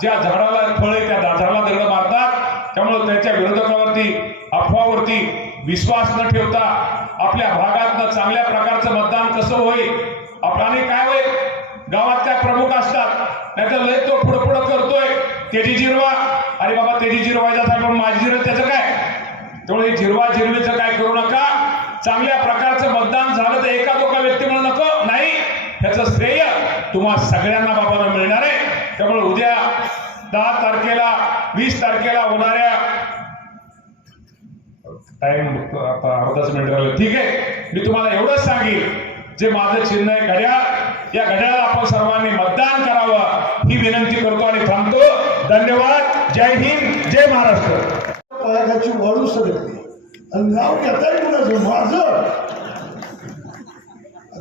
ज्या झाडाला फळ आहे त्या झाडाला दगड मारतात. त्यामुळे त्याच्या विरोधकावरती अफवावरती विश्वास न ठेवता आपल्या भागातनं चांगल्या प्रकारचं मतदान कसं होईल? आपल्याने काय होईल? गावात काय प्रमुख असतात? नाहीतर लय तो पुढं पुढं करतोय तेजी जिरवा. अरे बाबा तेजी जिरवायचा साहेब पण माझी जिरव त्याचं काय? त्यामुळे जिरवा जिरवीचं काय करू नका. चांगल्या प्रकारचं मतदान झालं तर एका दोका व्यक्तीमुळे नको नाही. त्याचं श्रेय तुम्हा सगळ्यांना बाबांना मिळणार आहे. त्यामुळे उद्या दहा तारखेला वीस तारखेला होणाऱ्या टाइम आता अर्धाच मिनिट राहिलं ठीक आहे. मी तुम्हाला एवढंच सांगेन. जे माझं चिन्ह आहे घड्याळ या घड्याळाला आपण सर्वांनी मतदान करावं. ही विनंती करतो आणि थांबतो. धन्यवाद. जय हिंद. जय महाराष्ट्र. पायाखाची वाळू सगळी आणि नाव घेता येईल माझं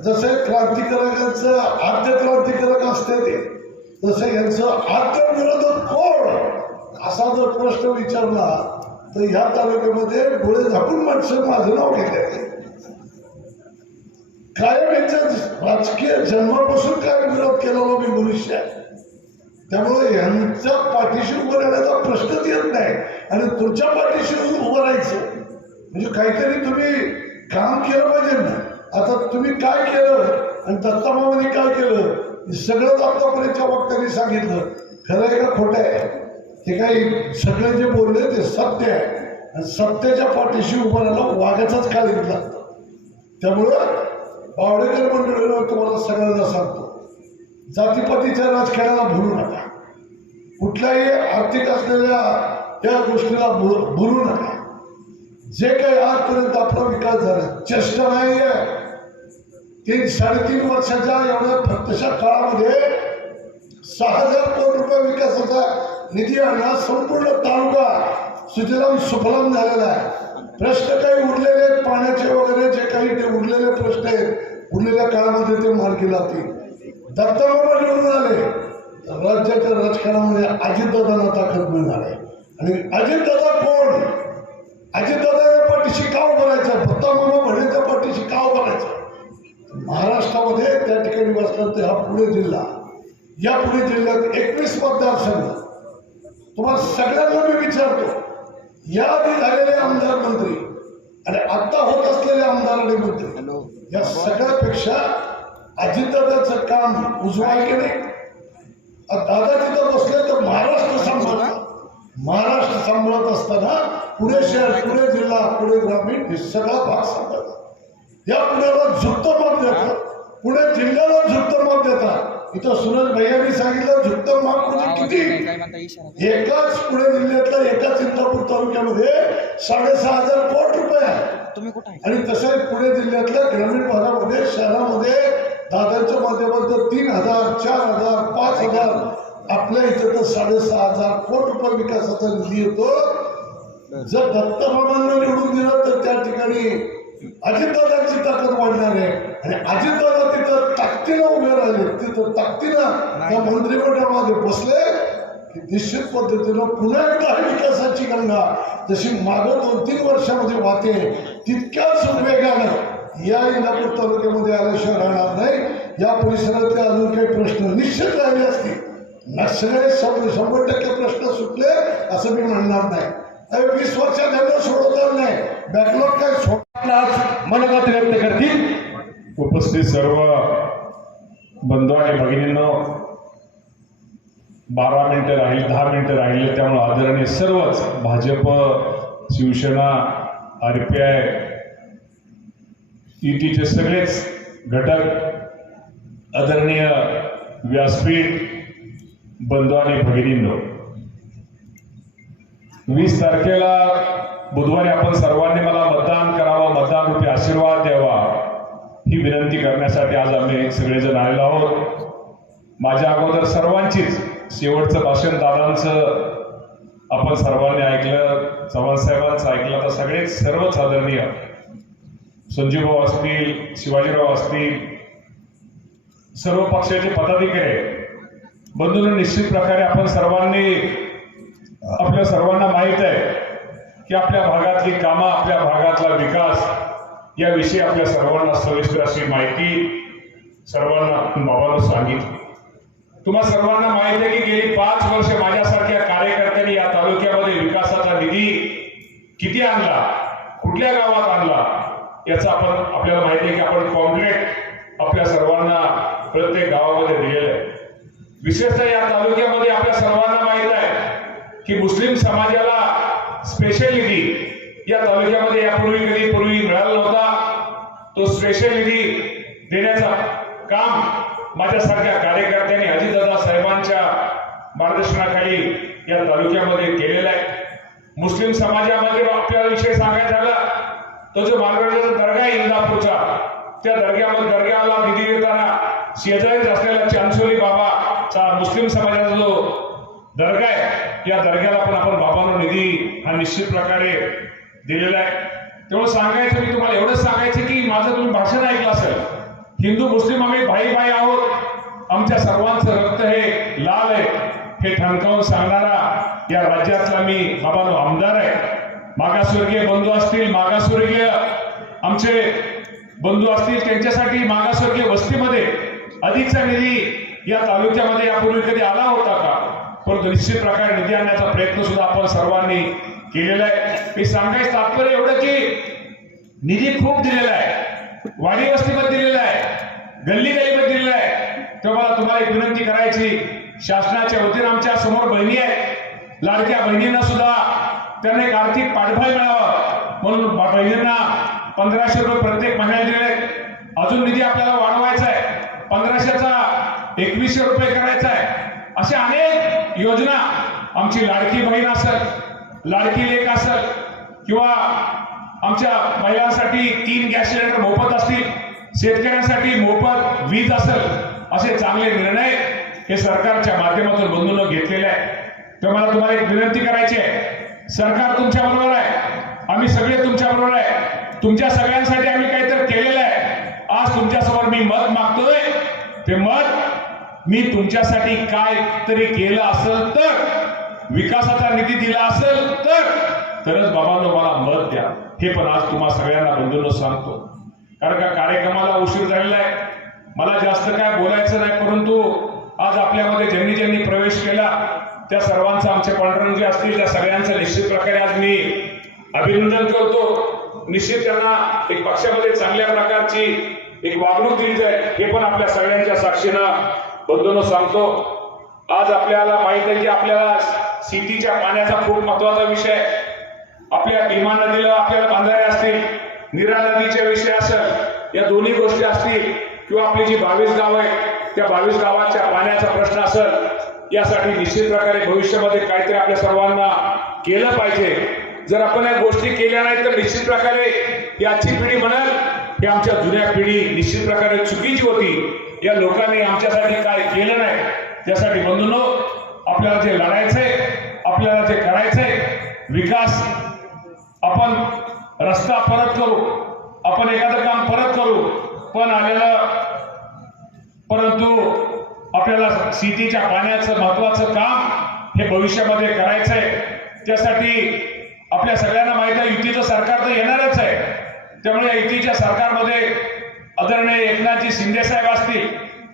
जसं क्रांतिकारकांचं आद्य क्रांतिकारक असते ते तसे यांचं आद्य विरोधक कोण? असा जर प्रश्न विचारला तर ह्या तालुक्यामध्ये डोळे झाकून माणसं माझं नाव घेते कायम यांच्या राजकीय जन्मापासून कायम विरोध केलेला मी मनुष्य आहे. त्यामुळे यांच्या पाठीशी उभं राहण्याचा प्रश्नच येत नाही. आणि तुमच्या पाठीशी उभं राहायचं म्हणजे काहीतरी तुम्ही काम केलं पाहिजे ना. आता तुम्ही काय केलं? आणि दत्तमामाने काय केलं? हे सगळंच आतापर्यंतच्या वक्त्यांनी सांगितलं. खरं आहे का खोटं आहे? ते काही सगळे जे बोलले ते सत्य आहे. आणि सत्याच्या पाठीशी उभं राहायला वाघाचाच काळ घेतला. त्यामुळं बावडेकर मंडळीवर तुम्हाला सगळ्यांना सांगतो जातीपातीच्या राजकारणाला भुलू नका. कुठल्याही आर्थिक असलेल्या या गोष्टीला भु- भुलू नका. जे काही आजपर्यंत आपला विकास झाला चेष्टा नाही आहे तीन साडेतीन वर्षाच्या एवढ्या प्रत्यक्ष काळामध्ये सहा हजार कोटी रुपये विकासाचा निधी आणला संपूर्ण तालुका सुजलाम सुफलाम झालेला आहे. प्रश्न काही उरलेले पाण्याचे वगैरे जे काही ते उरलेले प्रश्न आहेत. उरलेल्या काळामध्ये ते मार्गी लागतील दत्ताबाबा निवडून आले राज्याच्या राजकारणामध्ये अजितदादांना ताकद मिळणार आहे आणि अजितदादा कोण? अजितदादा या पाठीशी का उभारायचा राहायचं? दत्ताबाबा म्हणेच्या पाठीशी का उभारायचा महाराष्ट्रामध्ये त्या ठिकाणी बसला तर हा पुणे जिल्हा. या पुणे जिल्ह्यात एकवीस मतदारसंघ. तुम्हाला सगळ्यांना मी विचारतो या आधी झालेले आमदार मंत्री आणि आता होत असलेले आमदार आणि मंत्री या सगळ्यापेक्षा अजितदादाचं काम उजवाय की नाही? आता दादा तिथं बसले तर महाराष्ट्र सांभाळतात महाराष्ट्र सांभाळत असताना पुणे शहर पुणे जिल्हा पुणे ग्रामीण हे सगळा भाग सांभाळतात. या पुण्याला झुकतं माप देतात. पुणे जिल्ह्याला झुकतं माप देतात. इथं सुरेश भैयांनी सांगितलं झुकतं माप म्हणजे किती? एकाच पुणे जिल्ह्यातल्या एकाच इंदापूर तालुक्यामध्ये साडेसहा हजार कोटी रुपये आहे. आणि तसंच पुणे जिल्ह्यातल्या ग्रामीण भागामध्ये शहरामध्ये दादांच्या माध्यमातून तीन हजार चार हजार पाच हजार आपल्या इथं तर साडेसहा हजार कोटी रुपये विकासाचा निधी येतो. जर दत्तबाबांना निवडून दिलं तर त्या ठिकाणी अजितदादांची ताकद वाढणार आहे. आणि अजितदादा तिथं ताकदीनं उभे राहिले. तिथं ताकदीनं त्या मंत्रिमंडळामध्ये बसले की निश्चित पद्धतीनं पुन्हा एकदा विकासाची गंगा जशी मागं दोन तीन वर्षामध्ये वाहते तितक्याच वेगानं या इंदापूर तालुक्यामध्ये आल्याशिवाय राहणार नाही. या परिसरातले अजून काही प्रश्न निश्चित राहिले असतील. न सगळे शंभर शंभर टक्के प्रश्न सुटले असं मी म्हणणार नाही. वीस वर्षात यांना सोडवणार नाही. बॅकलॉग काय सोड मनोगत व्यक्त करतील? उपस्थित सर्व बंधू आणि भगिनींना बारा मिनिटं राहील दहा मिनिटं राहिले त्यामुळे आदरणीय सर्वच Bhajap Shivsena R P I युतीचे सगळेच घटक आदरणीय व्यासपीठ बंधू आणि भगिनींनो वीस तारखेला बुधवारी आपण सर्वांनी मला मतदान करावं मतदान रूपी आशीर्वाद द्यावा ही विनंती करण्यासाठी आज आम्ही सगळेजण आलेलो आहोत. माझ्या अगोदर सर्वांचीच शेवटचं भाषण दादांचं आपण सर्वांनी ऐकलं चव्हाण साहेबांचं ऐकलं तर सगळेच सर्वच आदरणीय. संजीवभाऊ असतील शिवाजीराव असतील सर्व पक्षाचे पदाधिकारी बंधून निश्चित प्रकारे आपण सर्वांनी आपल्या सर्वांना माहीत आहे की आपल्या भागातली कामं आपल्या भागातला विकास याविषयी आपल्या सर्वांना सविस्तर अशी माहिती सर्वांना बाबानं सांगितली. तुम्हा सर्वांना माहिती आहे की गेली पाच वर्ष माझ्यासारख्या कार्यकर्त्यांनी या तालुक्यामध्ये विकासाचा निधी किती आणला? कुठल्या गावात आणला? याचा आपण आपल्याला माहिती आहे की आपण कॉम्प्लेट आपल्या सर्वांना प्रत्येक गावामध्ये दिलेलं आहे. विशेषतः या तालुक्यामध्ये आपल्या सर्वांना माहीत आहे की मुस्लिम समाजाला स्पेशल निधी या तालुक्यामध्ये यापूर्वी कधी पूर्वी मिळाला नव्हता. तो स्पेशल निधी देण्याचा काम माझ्यासारख्या कार्यकर्त्यांनी अजितदादा साहेबांच्या मार्गदर्शनाखाली या तालुक्यामध्ये केलेला आहे. मुस्लिम समाजामध्ये आपल्याला विषय सांगायचा झाला तो जो मार्गदर्शक दर्गा आहे इंदापूरचा त्या दर्ग्यामध्ये दर्ग्याला निधी देताना शेजारीच असलेला चांसोली बाबाचा मुस्लिम समाजाचा जो दर्गा आहे. या दर्ग्याला पण आपण बाबांनो निधी हा निश्चित प्रकारे दिलेला आहे. तेवढं सांगायचं मी तुम्हाला एवढंच सांगायचं की माझं तुम्ही भाषण ऐकलं असेल. हिंदू मुस्लिम आम्ही भाई भाई आहोत. आमच्या सर्वांचं रक्त हे लाल आहे. हे ठणकावून सांगणारा या राज्यातला मी बाबानो आमदार आहे. मागासवर्गीय बंधू असतील मागासवर्गीय आमचे बंधू असतील त्यांच्यासाठी मागासवर्गीय वस्तीमध्ये अधिकचा निधी या तालुक्यामध्ये यापूर्वी कधी आला होता का? परंतु निश्चित प्रकारे निधी आणण्याचा प्रयत्न सुद्धा आपण सर्वांनी केलेला आहे. मी सांगायचं तात्पर्य एवढं की निधी खूप दिलेला आहे. वाडी वस्तीमध्ये दिलेला आहे. गल्ली गल्लीमध्ये दिलेला आहे. तेव्हा मला तुम्हाला एक विनंती करायची. शासनाच्या वतीनं आमच्यासमोर बहिणी आहेत. लाडक्या बहिणींना सुद्धा त्यांना एक आर्थिक पाठबळ मिळावा. म्हणून बहिणींना पंधराशे रुपये प्रत्येक महिन्याला दिले. अजून निधी आपल्याला वाढवायचा आहे. पंधराशेचा एकवीसशे रुपये करायचा आहे. अशा अनेक योजना आमची लाडकी बहीण असत लाडकी लेख असत किंवा आमच्या महिलांसाठी तीन गॅस सिलेंडर मोफत असतील शेतकऱ्यांसाठी मोफत वीज असेल असे चांगले निर्णय हे सरकारच्या माध्यमातून बंधून घेतलेले आहे. तेव्हा मला तुम्हाला एक विनंती करायची आहे. सरकार तुमच्या बरोबर आहे. आम्ही सगळे तुमच्या बरोबर आहे. तुमच्या सगळ्यांसाठी आम्ही काहीतरी केलेलं आहे. आज तुमच्यासमोर मी मत मागतोय. ते मत मी तुमच्यासाठी काय तरी केलं असेल तर विकासाचा निधी दिला असेल तर तरच बाबांनो मला मत द्या. हे पण आज तुम्हा सगळ्यांना बंधून सांगतो. कारण का कार्यक्रमाला उशीर झालेला आहे. मला जास्त काय बोलायचं नाही परंतु आज आपल्यामध्ये ज्यांनी ज्यांनी प्रवेश केला त्या सर्वांचं आमचे पांढरंग जे असतील त्या सगळ्यांचं निश्चित प्रकारे आज मी अभिनंदन करतो. निश्चित त्यांना एक पक्षामध्ये चांगल्या प्रकारची एक वागणूक दिली जाईल हे पण आपल्या सगळ्यांच्या साक्षीनं बंधून सांगतो आज आपल्याला माहीत आहे की आपल्याला सिटीच्या पाण्याचा खूप महत्त्वाचा विषय आपल्या भीमा नदीला आपल्याला बांधारे असतील निरा नदीचे विषय असेल या दोन्ही गोष्टी असतील किंवा आपली जी बावीस गाव आहे त्या बावीस गावाच्या पाण्याचा प्रश्न असेल यासाठी निश्चित प्रकारे भविष्यामध्ये काहीतरी आपल्या सर्वांना केलं पाहिजे. जर आपण या गोष्टी केल्या नाही तर निश्चित प्रकारे ही पिढी म्हणाल की आमच्या जुन्या पिढी निश्चित प्रकारे चुकीची होती. या लोकांनी आमच्यासाठी काय केलं नाही त्यासाठी बंधूंनो आपल्याला जे लढायचंय आपल्याला जे करायचंय विकास आपण रस्ता परत करू आपण एखादं काम परत करू पण आलेलं परंतु आपल्याला सिटीच्या पाण्याचं महत्वाचं काम हे भविष्यामध्ये करायचंय. त्यासाठी आपल्या सगळ्यांना माहीत आहे युतीचं सरकार तर येणारच आहे. त्यामुळे या युतीच्या सरकारमध्ये आदरणीय एकनाथजी शिंदे साहेब असतील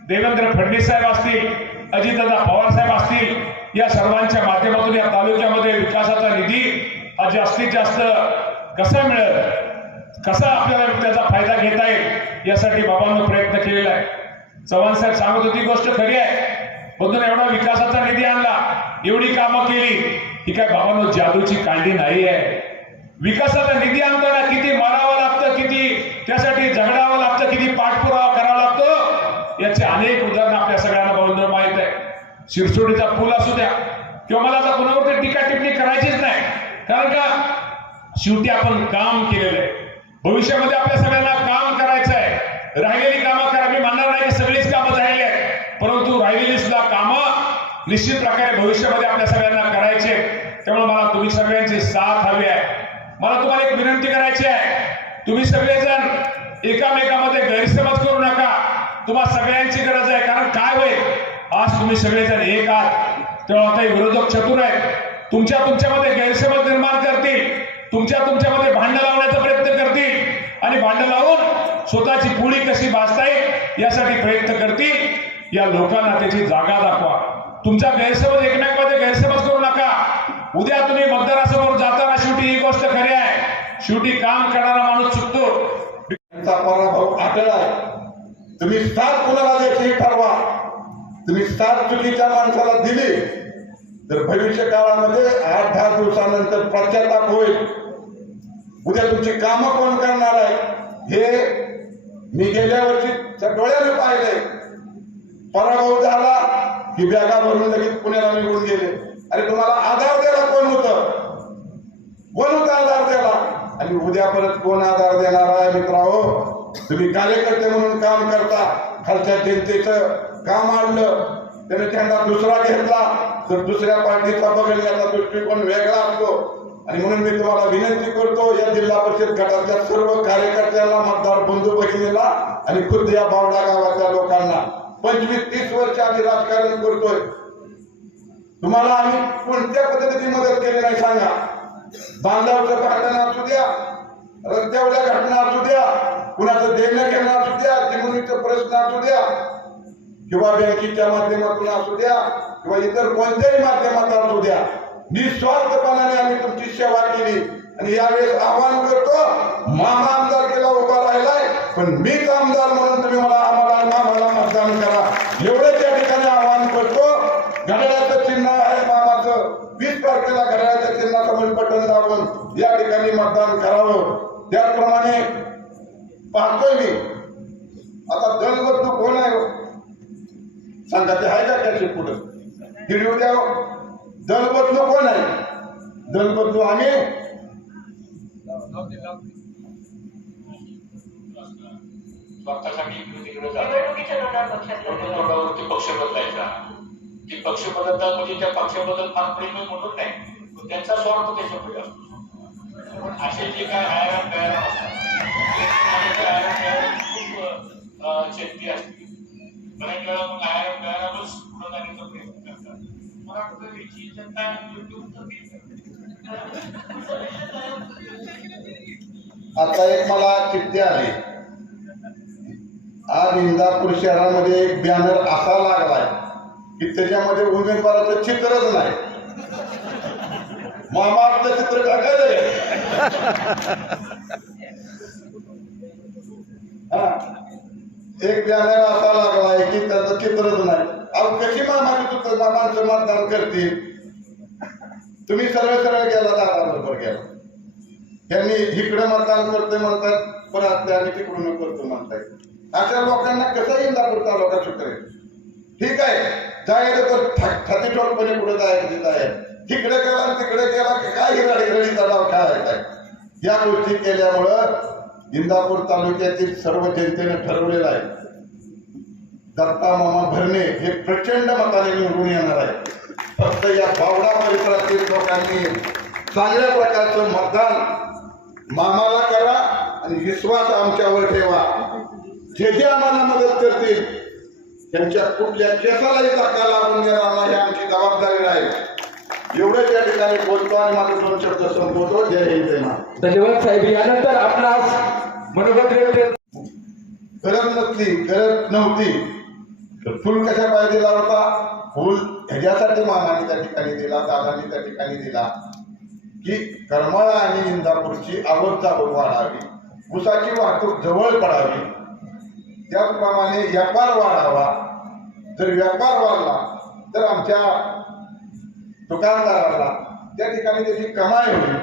देवेंद्र फडणवीस साहेब असतील अजितदादा पवार साहेब असतील या सर्वांच्या माध्यमातून या तालुक्यामध्ये विकासाचा निधी हा जास्तीत जास्त कसा मिळेल कसा आपल्याला त्याचा फायदा घेता येईल यासाठी बाबांनो प्रयत्न केलेला आहे. चव्हाण साहेब सांगत होती गोष्ट खरी आहे. बघून एवढा विकासाचा निधी आणला एवढी कामं केली ही काय बाबांनो जादूची कांडी नाही आहे. विकासाचा निधी आणताना किती मारावा लागतं किती त्यासाठी झगडा लागतं किती पाठपुरावा करावा लागतो याचे अनेक उदाहरणं आपल्या सगळ्यांना बरोबर माहीत आहे. शिरसोडीचा पूल असू द्या किंवा मला आता कोणावरती टीका टिप्पणी करायचीच नाही. कारण का? शेवटी आपण काम केलेलं आहे. भविष्यामध्ये आपल्या सगळ्यांना काम करायचं आहे. राहिलेली कामं करा. मी म्हणणार नाही की सगळीच कामं राहिली आहेत. परंतु राहिलेली सुद्धा कामं निश्चित प्रकारे भविष्यामध्ये आपल्या सगळ्यांना करायचे त्यामुळे मला तुम्ही सगळ्यांची साथ हवी आहे. मला तुम्हाला एक विनंती करायची आहे. तुम्ही सगळेजण एकामेका गैरसमज करू नका तुम्हाला सगळ्यांची गरज आहे कारण काय होईल आज तुम्ही सगळेजण एक आहात. तेव्हा आता विरोधक चतुर आहेत. तुमच्या तुमच्यामध्ये गैरसमज निर्माण करतील. तुमच्या तुमच्यामध्ये भांडण लावण्याचा प्रयत्न करतील. आणि भांडण लावून स्वतःची पुळी कशी भाजता येईल यासाठी प्रयत्न करतील. या लोकांना त्याची जागा दाखवा. तुमचा गैरसमज एकमेकांमध्ये गैरसमज करू नका. उद्या तुम्ही मतदारासमोर जाताना शेवटी ही गोष्ट खरी आहे. शेवटी काम करणारा माणूस चुकतो. पराभव आटळ तुम्ही सात कुणाला द्यायची ठरवा. तुम्ही सात चुकीच्या माणसाला दिली तर भविष्य काळामध्ये आठ दहा दिवसानंतर पश्चाताप होईल. उद्या तुमची कामं कोण करणार आहे हे मी गेल्या वर्षी डोळ्याने पाहिले पराभव झाला की बॅगा भरून लगेच पुण्याला निघून गेले. अरे तुम्हाला आधार द्यायला कोण होतं? कोण होता आधार द्यायला? आणि उद्या परत कोण आधार देणार आहे मित्रांनो? तुम्ही कार्यकर्ते म्हणून काम करता खालच्या जनतेचं काम आणलं त्याने त्यांना दुसरा घेतला. तर दुसऱ्या पार्टीचा बघण्याचा दृष्टिकोन वेगळा असतो. आणि म्हणून मी तुम्हाला विनंती करतो या जिल्हा परिषद गटाच्या सर्व कार्यकर्त्याला मतदार बंधू भगिनीला आणि खुद्द या बावडा गावातल्या लोकांना पंचवीस तीस वर्ष आम्ही राजकारण करतोय. तुम्हाला आम्ही कोणत्या पद्धतीची मदत केली नाही सांगा. बांधावचं भांडण असू द्या रस्त्यावरच्या घटना असू द्या कुणाचं देणं घेणं असू द्या जमिनीचा प्रश्न असू द्या किंवा बँकेच्या माध्यमातून असू द्या किंवा इतर कोणत्याही माध्यमातून असू द्या निस्वार्थपणाने आम्ही तुमची सेवा केली. आणि यावेळेस आवाहन करतो मामा आमदार केला उभा राहिलाय पण मीच आमदार म्हणून तुम्ही मला आम्हाला मामाला मतदान करा. एवढंच या ठिकाणी आवाहन करतो. घड्याळाचं चिन्ह आहे मामाचं. वीस तारखेला घड्याळाच्या चिन्हासमोर बटन दाबून या ठिकाणी मतदान करावं. त्याचप्रमाणे पाहतोय मी. आता दलबद्ध कोण आहे? सांगा ते आहे का त्याचे पुढं? व्हिडिओ द्या दल बदलू कोण आहे? दल बदलू आम्ही स्वतःसाठी पक्ष बदलायचा. ती पक्ष बदलतात म्हणजे त्या पक्षाबद्दल फार प्रेम म्हणून नाही. त्यांचा स्वार्थ त्याच्या पुढे असतो. पण असे जे काय आयाम तयार असतात खूप अं, चेतकी असते बऱ्याच वेळा मग पुढे जाण्याचा प्रयत्न करतात. मला वाटतं याची जनता योग्य उत्तर आता एक मला चिठ्ठी आली. आज इंदापूर शहरामध्ये एक बॅनर असा लागलाय की त्याच्यामध्ये उमेदवाराचं चित्रच नाही. मामा चित्र टाकायचं एक बॅनर असा लागलाय की त्याचं चित्रच नाही. अहो कशी मामाची तुमचं मामांचं मतदान करतील? तुम्ही सरळ सरळ गेला दादा बरोबर गेला. त्यांनी इकडे मतदान करतोय म्हणतात परत आणि तिकडून करतो म्हणताय. अशा लोकांना कसं इंदापूर तालुका सुटरेल ठीक आहे जायचं तर छाती ठोकपणे पुढे जायचं तिथं आहे. तिकडे गेला तिकडे गेला की काय हिराडीचा डाव खेळायचा या गोष्टी केल्यामुळं इंदापूर तालुक्यातील सर्व जनतेने ठरवलेलं आहे. दत्ता मामा भरणे हे प्रचंड मताने निवडून येणार आहे. फक्त या बावडा परिसरातील लोकांनी चांगल्या प्रकारचं मतदान मामाला करा आणि विश्वास आमच्यावर ठेवा. जे जे आम्हाला मदत करतील त्यांच्या कुठल्या केसालाही धक्का लागून देणार नाही आमची जबाबदारी राहील. एवढंच या ठिकाणी बोलतो आणि माझं दोन शब्द संपवतो. जय हिंद जय महाराष्ट्र. धन्यवाद साहेब. यानंतर आपणास मनोगत व्यक्त गरज नसली गरज नव्हती. तर फुल कशा पाहिजे दिला होता? फुल ह्याच्यासाठी मामाने त्या ठिकाणी दिला दादानी त्या ठिकाणी दिला. की करमाळा आणि इंदापूरची आवक जावक वाढावी. ऊसाची वाहतूक जवळ पडावी. त्याचप्रमाणे व्यापार वाढावा. जर व्यापार वाढला तर आमच्या दुकानदाराला. त्या ठिकाणी त्याची कमाई होईल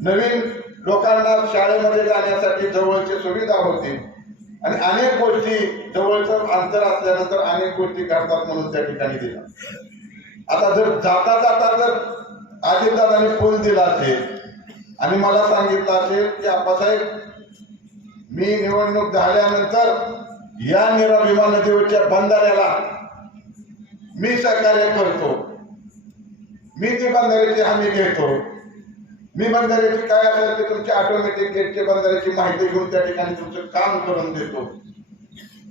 नवीन लोकांना शाळेमध्ये जाण्यासाठी जवळची सुविधा होती. आणि अनेक गोष्टी जवळचं अंतर असल्यानंतर अनेक गोष्टी करतात म्हणून त्या ठिकाणी दिला. आता जर जाता जाता जर अजितदादांनी फोन दिला असेल आणि मला सांगितलं असेल की आप्पासाहेब मी निवडणूक झाल्यानंतर या निरा विमान नदीवरच्या बंधाऱ्याला मी सहकार्य करतो. मी ती बंधाऱ्याची हमी घेतो मी बंधाऱ्याची काय असेल ते तुमच्या ऑटोमॅटिक गेटच्या बंधाऱ्याची माहिती घेऊन त्या ठिकाणी तुमचं काम करून देतो.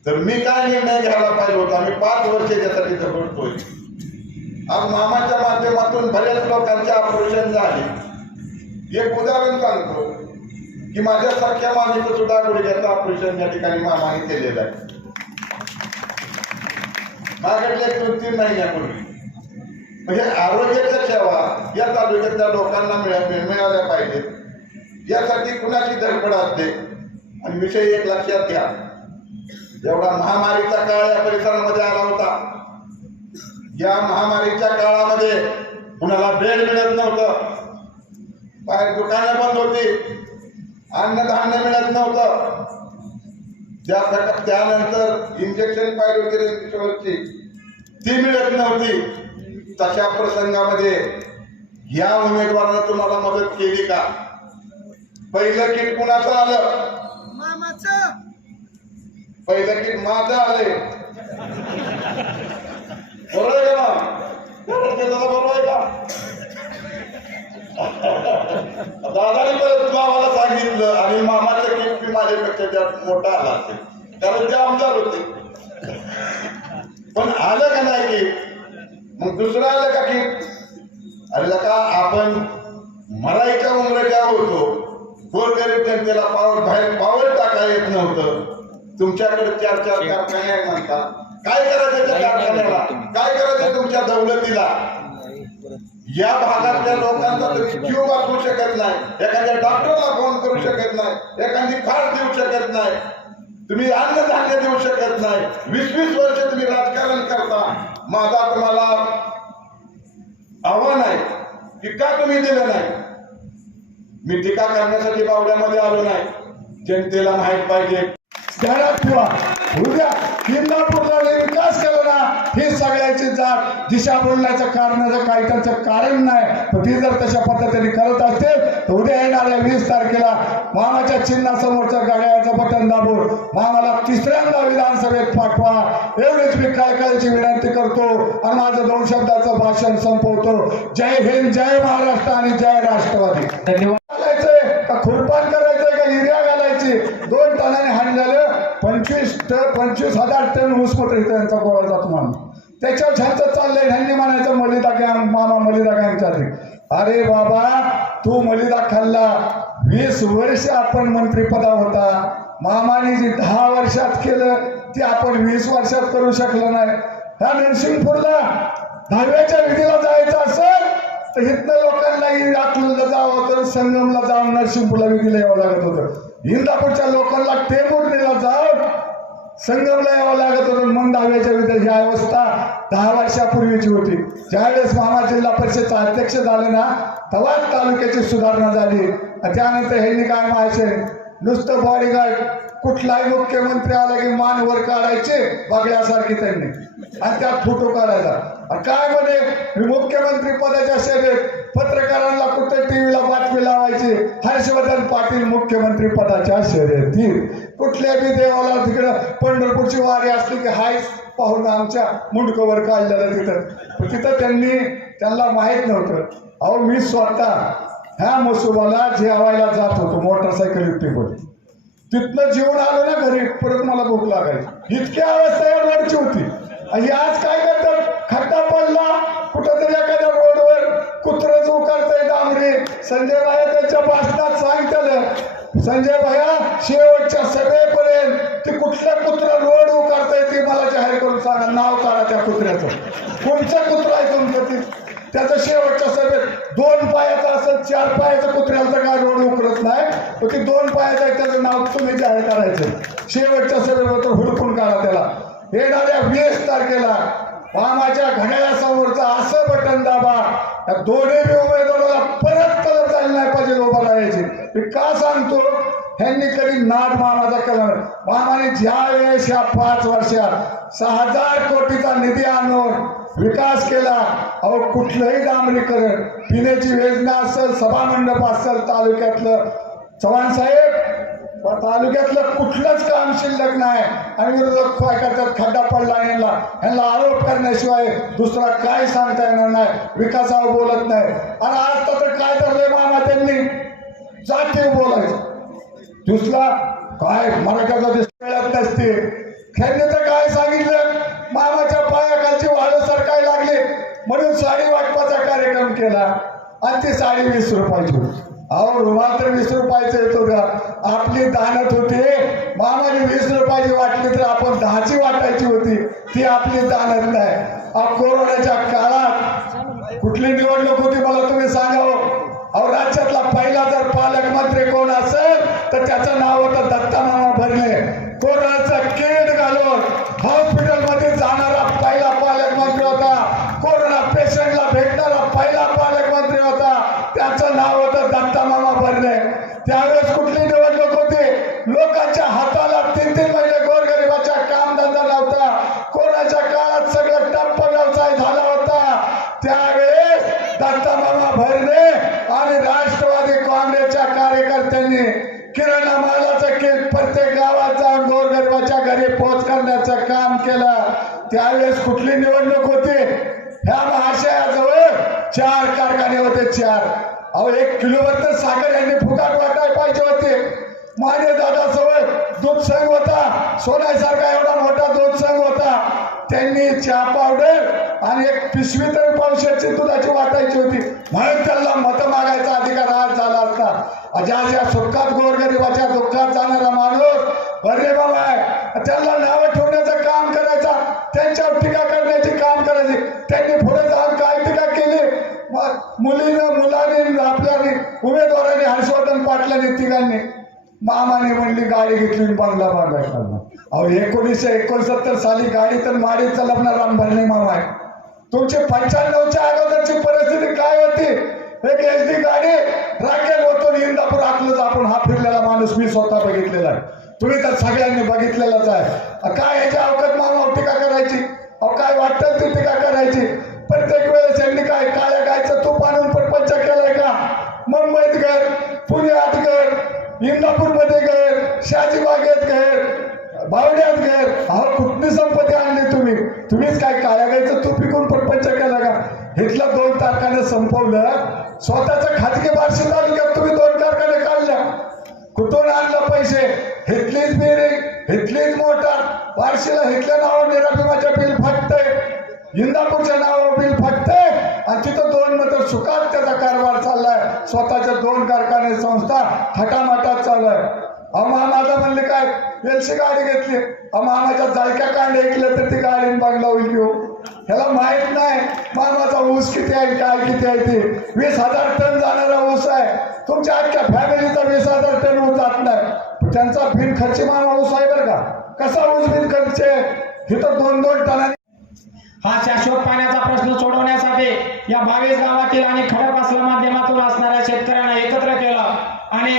तर मी काय निर्णय घ्यायला पाहिजे होता? मी पाच वर्ष त्यासाठी झगडतोय आज मामाच्या माध्यमातून बऱ्याच लोकांचे ऑपरेशन झाले. एक उदाहरण सांगतो की माझ्या सख्या सुद्धा गुडघ्याचं ऑपरेशन या ठिकाणी मामाने केलेलं आहे. मागडले दोन तीन महिन्यापूर्वी. म्हणजे आरोग्याच्या सेवा या तालुक्यातल्या लोकांना मिळ- मिळाल्या पाहिजेत यासाठी कुणाची धडपड असते? आणि विषय एक लक्षात घ्या. जेवढा महामारीचा काळ या परिसरामध्ये आला होता. या महामारीच्या काळामध्ये कुणाला बेड मिळत नव्हतं. बाहेर दुकानं बंद होती. अन्नधान्य मिळत नव्हतं. त्या त्यानंतर इंजेक्शन पाहिजे वगैरे ती मिळत नव्हती. तशा प्रसंगामध्ये या उमेदवारानं तुम्हाला मदत केली का? पहिलं किट कुणाचं आलं? पहिलं किट माझं आलंय. बरोबर आहे का? बरोबर आहे दादा, बरोबर आहे का? दादाने परत मामाला सांगितलं आणि मामाचं किट बी माझ्यापेक्षा जास्त मोठा आला असेल. कारण ते आमदार होते. पण आलं का नाही की मग दुसरं आलं का की? अरे का आपण मरायच्या उमराच्या होतो गोरगरीब जनतेला पावर बाहेर पावर टाका येत नव्हतं. तुमच्याकडे चार चार कारखाने म्हणता. काय करायचं त्या कारखान्याला? काय करायचं तुमच्या दौलतीला? या भागातल्या लोकांचा तुम्ही जीव वाचवू शकत नाही. एखाद्या डॉक्टरला फोन करू शकत नाही. एखादी फार देऊ शकत नाही. तुम्ही अन्नधान्य देऊ शकत नाही. वीस वीस वर्ष तुम्ही राजकारण करता. माझा तुम्हाला आव्हान आहे की का तुम्ही दिलं नाही? मी टीका करण्यासाठी बावड्यामध्ये आलो नाही. जनतेला माहीत पाहिजे. ध्यानात ठेवा. उद्या इंदापूरला विकास केला ना हे सगळ्याची जात दिशा बोलण्याचं कारणाचं काही त्यांचं कारण नाही. पण ती जर तशा पद्धतीने करत असतील उद्या येणाऱ्या वीस तारखेला. मामाच्या चिन्हासमोरचं गाड्याचं बटन दाबून मामाला तिसऱ्यांदा विधानसभेत पाठवा. एवढीच मी काय करायची विनंती करतो आणि माझं दोन शब्दाचं भाषण संपवतो. जय हिंद जय महाराष्ट्र आणि जय राष्ट्रवादी. धन्यवाद. घालायचंय का खुरपान करायचंय का युरिया घालायची? दोन टनाने हानी झालं पंचवीस पंचवीस हजार टन ऊस कुठे त्यांचा गोळा जातो माणूस त्याच्यावर छानच चाललंय ह्यांनी म्हणायचं मलिदा गँग मामा मलिदा गँगच्या. अरे बाबा तू मलिदा खाल्ला. वीस वर्ष आपण मंत्रीपदा होता. मामाने जे दहा वर्षात केलं ते आपण वीस वर्षात करू शकलो नाही. ह्या नरसिंगपूरला दहाव्याच्या विधीला जायचं असेल तर इथनं लोकांनाही अकलूला जावं तर संगमला जाऊन नरसिंगपूरला विधीला यावं लागत होतं. इंदापूरच्या लोकांना टेंबुर्णीला जाऊन संगमला यावं लागत होतं. मग दहाव्याच्या विधी ही अवस्था दहा वर्षापूर्वीची होती. ज्यावेळेस मामा जिल्हा परिषदचा अध्यक्ष झाले ना तवाच तालुक्याची सुधारणा झाली. त्यानंतर हे काय माहिती नुसतं बॉडीगार्ड कुठलाही मुख्यमंत्री आला की मान वर काढायचे बगड्यासारखी त्यांनी. आणि त्यात फोटो काढायचा. काय म्हणे? मी मुख्यमंत्री पदाच्या सेवेत पत्रकारांना कुठे टीव्हीला बातमी लावायची? हर्षवर्धन पाटील मुख्यमंत्री पदाच्या शर्यतीत कुठल्या बी देवाला तिकडं पंढरपूरची वारी असली की हायच. पाहून आमच्या मुंडकवर काढलेलं तिथं. तिथं त्यांनी त्यांना माहीत नव्हतं. अहो मी स्वतः ह्या मसुबाला जेवायला जात होतो मोटरसायकल युक्तीवर तिथनं जेवण आलं ना घरी परत मला भूक लागायची. इतकी अवस्था या रोडची होती. आणि आज काय करतात? खड्डा पडला कुठंतरी एखाद्या रोडवर कुत्र जो करताय डांबरी. संजय भाया त्यांच्या भाषणात सांगितलं. संजय भाया शेवटच्या सगळे ते कुठलं कुत्र रोड उकारतंय ते मला त्याला नाव काढा त्या कुत्र्याचं. कोणचा कुत्र आहे तुमचं ते? त्याचं शेवटच्या सभेत दोन पायाचा असं चार पायाचा कुत्र्याचा काय रोड उकरत नाही पण ते दोन पायाचं आहे त्याचं नाव तुम्ही जाहीर करायचं. शेवटच्या सभेवर तर हुडकून काढा त्याला. येणाऱ्या वीस तारखेला मामाच्या घड्याळासमोरचं असं बटन दाबा. या दोन्ही उमेदवाराला परत कलर झाली नाही पाहिजे उभा राहायची. मी का सांगतो? ह्यांनी कधी नाद मामाचा कलर. मामाने ज्या वेळेस या पाच वर्षात सहा हजार कोटीचा निधी आणून विकास केला अहो कुठलंही डांबरीकरण पिण्याची योजना असेल सभामंडप असेल तालुक्यातलं चव्हाण साहेब तालुक्यातलं कुठलंच काम शिल्लक नाही. आणि विरोधक काय करतात खड्डा पडला यांना. यांना आरोप करण्याशिवाय दुसरा काय सांगता येणार नाही. विकासावर बोलत नाही. आणि आज तर काय ठरलंय मामा त्यांनी? जातीय बोलायचं. दुसरा काय मराठ्याचा दिसत नसते त्यांनी तर काय सांगितलं? मामाच्या पायाखालची वाळू सरकाय लागले. म्हणून साडी वाटपाचा कार्यक्रम केला. आणि ती साडी वीस रुपयाची अहो रुमाल वीस रुपयाचं येतो का? आपली दानत होती. मामाने वीस रुपयाची वाटली तर आपण दहाची वाटायची होती. ती आपली दानत नाही. कोरोनाच्या काळात कुठली निवडणूक होती मला तुम्ही सांगावं हो. अहो राज्यातला पहिला जर पालकमंत्री कोण असेल तर त्याचं नाव होतं दत्तानामा भरले भरणे. कोरोनाचं किट घालून हॉस्पिटलमध्ये जाणारा पहिला पालकमंत्री होता. कोरोना पेशंटला भेटणारा पहिला आणि एक पिशवी तरी पावसाची दुधाची वाटायची होती. म्हणून त्यांना मत मागायचा अधिकार आज झाला असता. ज्या ज्या सुखात गोरगरिबाच्या दुःखात जाणारा माणूस बरे बाबा आहे. त्यांना नावं ठेवण्याचं काम करायचा. त्यांच्यावर टीका करण्याची काम करायची. त्यांनी पुढे जाऊन काय टीका केली? मग मुलीनं मुलांनी आपल्या उमेदवारांनी हर्षवर्धन पाटलाने तिघांनी मामाने म्हणली गाडी घेतली बंगला बांधायचा. अहो एकोणीसशे एकोणसत्तर साली गाडी तर माडीचा लग्न रामभरणे मामा आहे. तुमची पंच्याण्णवच्या अगोदरची परिस्थिती काय होती? एक एच डी गाडी राखेल होतो इंदापूर आतलंच आपण हा फिरलेला माणूस मी स्वतः बघितलेला आहे. तुम्ही तर सगळ्यांनी बघितलेलाच आहे. काय याच्या अवकात मामा टीका करायची? अहो काय वाटतं ती टीका करायची? प्रत्येक वेळेस यांनी काय काळ्या गायचं तूप आणून प्रपंच केलाय का? मुंबईत घर पुण्यात घर इंदापूरमध्ये घर शाजीबागेत घर बावड्यात घर अहो कुठली संपत्ती आणली तुम्ही? तुम्हीच काय काळ्या गायचं तूप पिकून प्रपंच केला का? इथलं दोन कारखाने संपवलं. स्वतःच्या खाजगी बार्शी तालुक्यात तुम्ही दोन कारखाने काढल्या. कुठून आणलं पैसे? हिथलीच बिरिंग हिथलीच मोटार. बार्शीला हिथल्या नावावर निराभिमाच्या बिल फटतंय. इंदापूरच्या नावावर बिल फटतंय. आणि तिथं दोन मतर सुखात त्याचा कारभार चाललाय. स्वतःच्या दोन कारखाने संस्था हटामाटात चालू आहे मामाला म्हणले काय? वेलची गाडी घेतली. मामाच्या जायक्या कांड ऐकलं तर ती गाडी बंगला होईल घेऊ ह्याला माहीत नाही मामाचा ऊस किती आहे काय किती आहे ते. वीस हजार टन जाणारा ऊस आहे. तुमच्या अख्ख्या फॅमिलीचा वीस हजार टन ऊस जात नाही. त्यांचा बिन खर्च मामा ऊस आहे बरं का. कसा ऊस बिन खर्च आहे? इथं दोन दोन टनांनी हा शाश्वत पाण्याचा प्रश्न सोडवण्यासाठी या बावीस गावातील आणि खडकवासला माध्यमातून असणाऱ्या शेतकऱ्यांना एकत्र केलं. आणि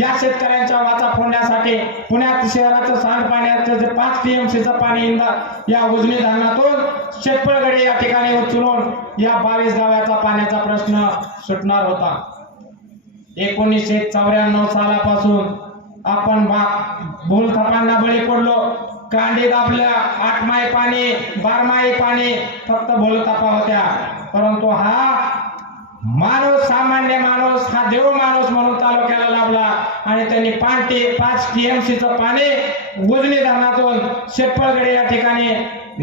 या शेतकऱ्यांच्या वाचा फोडण्यासाठी पुण्यात शहराचं सांडपाण्याचं जे पाच टीएमसीचं पाणी इंदा या उजनी धरणातून शेतपळगडे या ठिकाणी उचलून या बावीस गावाचा पाण्याचा प्रश्न सुटणार होता. एकोणीसशे चौऱ्याण्णव सालापासून आपण बा भूलथापांना बळी पडलो. कांडी दाबल्या आठ माई पाणी बारमाई पाणी फक्त भूलथापा होत्या. परंतु हा माणूस सामान्य माणूस हा देव माणूस म्हणून तालुक्याला लाभला. आणि त्यांनी पाच टी पाच टीएमसीचं पाणी उजनी धरणातून शेटपळगडे या ठिकाणी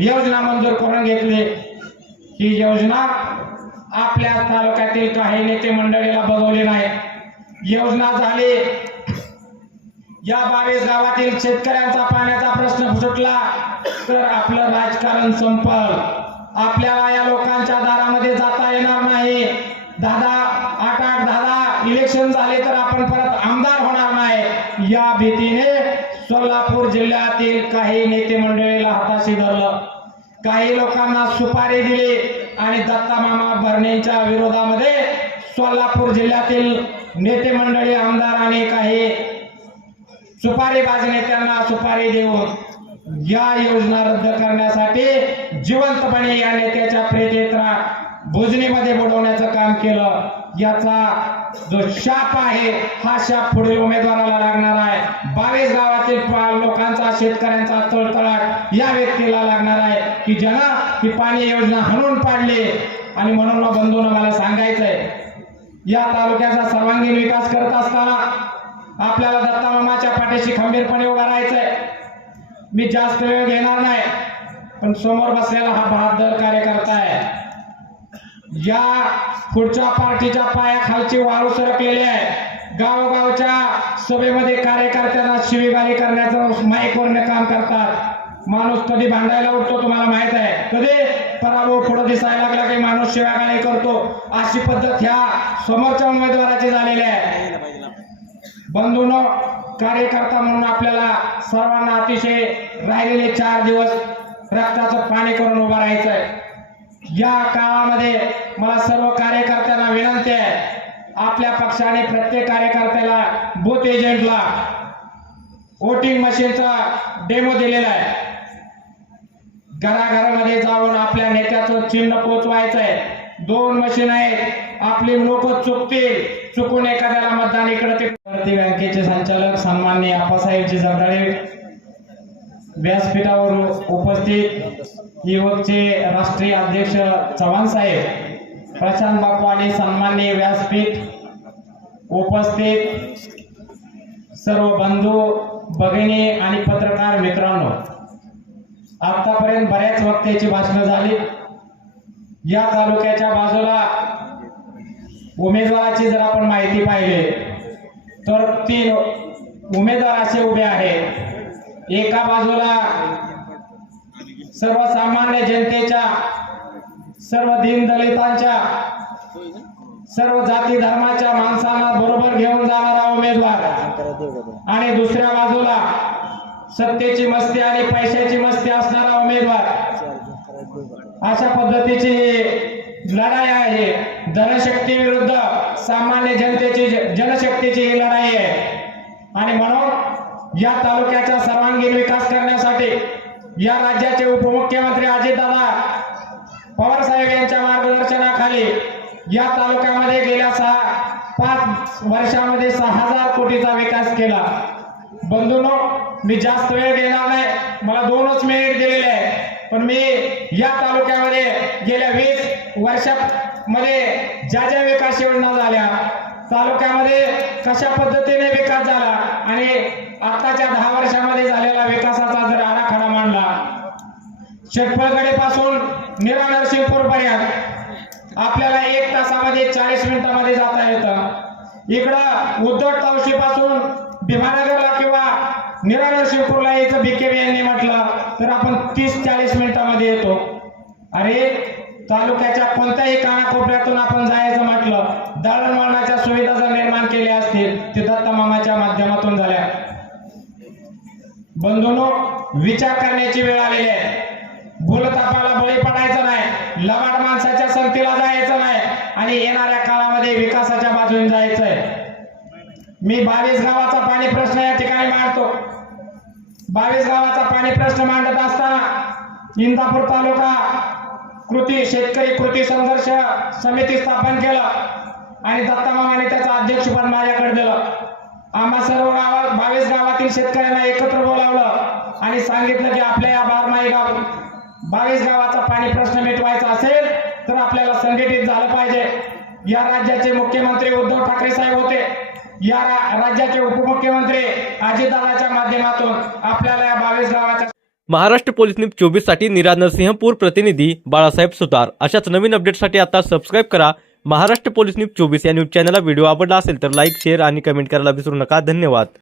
योजना मंजूर करून घेतली. ही योजना आपल्या तालुक्यातील काही नेते मंडळीला बघवली नाही. योजना झाली. या बावीस गावातील शेतकऱ्यांचा पाण्याचा प्रश्न सुटला तर आपलं राजकारण संपल. आपल्याला या लोकांच्या दारामध्ये जाता येणार नाही. दादा आठ आठ दादा इलेक्शन झाले तर आपण परत आमदार होणार नाही. या भीतीने सोलापूर जिल्ह्यातील काही नेते मंडळीला हाताशी धरलं. काही लोकांना सुपारी दिली आणि दत्ता मामा भरणेच्या विरोधामध्ये सोलापूर जिल्ह्यातील नेते मंडळी आमदार काही सुपारीबाज नेत्यांना सुपारी देऊन या योजना रद्द करण्यासाठी जिवंतपणे या नेत्याच्या प्रेतेत्रा भोजनीमध्ये बुडवण्याचं काम केलं. याचा जो शाप आहे हा शाप पुढील उमेदवाराला लागणार आहे. बावीस गावातील लोकांचा शेतकऱ्यांचा तळतळाट या व्यक्तीला लागणार आहे. की ज्यांना ही पाणी योजना हणून पाडली आणि म्हणून बंधून मला सांगायचंय या तालुक्याचा सर्वांगीण विकास करत असताना आपल्याला दत्तामामाच्या पाठीशी खंबीरपणे उभा राहायचंय. मी जास्त वेळ घेणार नाही पण समोर बसलेला हा बहादर कार्यकर्ता आहे. या पुढच्या पार्टीच्या पायाखालची वाळू सरकलेली आहे गावोगावच्या सभेमध्ये कार्यकर्त्यांना शिवीगारी करण्याचं माईकवरनं काम करतात. माणूस कधी भांडायला उठतो तुम्हाला माहीत आहे. कधी? पराभव पुढे दिसायला लागला की माणूस शिवागाळी करतो. अशी पद्धत ह्या समोरच्या उमेदवाराची झालेली आहे. बंधून कार्यकर्ता म्हणून आपल्याला सर्वांना अतिशय राहिलेले चार दिवस रक्ताचं पाणी करून उभं राहायचं आहे या काळामध्ये मला सर्व कार्यकर्त्यांना विनंती आहे आपल्या पक्षाने प्रत्येक कार्यकर्त्याला बूथ एजंटला वोटिंग मशीनचा डेमो दिलेला आहे. घराघरामध्ये जाऊन आपल्या नेत्याचं चिन्ह पोचवायचं आहे. दोन मशीन आहेत आपली लोक चुकतील चुकून एखाद्याला मतदान इकडे ते बँकेचे संचालक सन्माननीय आप्पासाहेबजी जगदाळे व्यासपीठावर उपस्थित. युवकचे राष्ट्रीय अध्यक्ष चव्हाण साहेब प्रशांत बापू आणि सन्माननीय व्यासपीठ उपस्थित सर्व बंधू भगिनी आणि पत्रकार मित्रांनो आतापर्यंत बऱ्याच वक्त्याची भाषणं झाली. या तालुक्याच्या बाजूला उमेदवाराची जर आपण माहिती पाहिली तर तीन उमेदवार असे उभे आहेत. एका बाजूला सर्वसामान्य जनतेच्या सर्व दीनदलितांच्या सर्व जाती धर्माच्या माणसांना बरोबर घेऊन जाणारा उमेदवार. आणि दुसऱ्या बाजूला सत्तेची मस्ती आणि पैशाची मस्ती असणारा उमेदवार. अशा पद्धतीची लढाई आहे. धनशक्ती विरुद्ध सामान्य जनतेची जनशक्तीची ही लढाई आहे. आणि म्हणून या तालुक्याचा सर्वांगीण विकास करण्यासाठी या राज्याचे उपमुख्यमंत्री अजितदादा पवार साहेब यांच्या मार्गदर्शनाखाली या तालुक्यामध्ये गेल्या सहा पाच वर्षामध्ये सहा हजार कोटीचा विकास केला. बंधूनो मी जास्त वेळ घेणार नाही. मला दोनच मिनिट दिलेले आहे पण मी या तालुक्यामध्ये गेल्या वीस वर्षामध्ये ज्या ज्या विकास योजना झाल्या तालुक्यामध्ये कशा पद्धतीने विकास झाला आणि आताच्या दहा वर्षामध्ये झालेला विकासाचा जर आराखडा मांडला शेटफळगडे पासून निरा नरसिंगपूर पर्यंत आपल्याला एक तासामध्ये चाळीस मिनिटामध्ये जाता येतं. इकडं उद्धव तावशी पासून भीमानगरला किंवा निरा नरसिंगपूरला यायचं बीकेबी यांनी म्हटलं तर आपण तीस चाळीस मिनिटामध्ये येतो. अरे तालुक्याच्या कोणत्याही कानाकोपऱ्यातून आपण जायचं म्हटलं दळणवळणाच्या सुविधा जर निर्माण केल्या असतील ते दत्तमामाच्या माध्यमातून झाल्या. बंधूंनो विचार करण्याची वेळ आलेली आहे. भूलतापाला बळी पडायचं नाही लवाड माणसाच्या संतीला जायचं नाही आणि येणाऱ्या काळामध्ये विकासाच्या बाजूने जायचंय. मी बावीस गावाचा पाणी प्रश्न या ठिकाणी मांडतो. बावीस गावाचा पाणी प्रश्न मांडत असताना इंदापूर तालुका कृती शेतकरी कृती संघर्ष समिती स्थापन केलं आणि दत्तामामाने त्याचं अध्यक्षपद माझ्याकडे दिलं. आम्हा सर्व गावात बावीस गावातील शेतकऱ्यांना एकत्र बोलावलं आणि सांगितलं की आपल्या या बारमाही गाव बावीस गावाचा पाणी प्रश्न मिटवायचा असेल तर आपल्याला संघटित झालं पाहिजे. या राज्याचे मुख्यमंत्री उद्धव ठाकरे साहेब होते. या रा- राज्याचे उपमुख्यमंत्री अजितदादाच्या माध्यमातून आपल्याला या बावीस गावाच्या महाराष्ट्र पोलीस न्यूज चोवीससाठी निरा नरसिंहपूर प्रतिनिधी बाळासाहेब सुतार. अशाच नवीन अपडेटसाठी आता सबस्क्राईब करा. महाराष्ट्र पोलीस न्यूज चोवीस या न्यूज चॅनलला व्हिडिओ आवडला असेल तर लाईक शेअर आणि कमेंट करायला विसरू नका. धन्यवाद.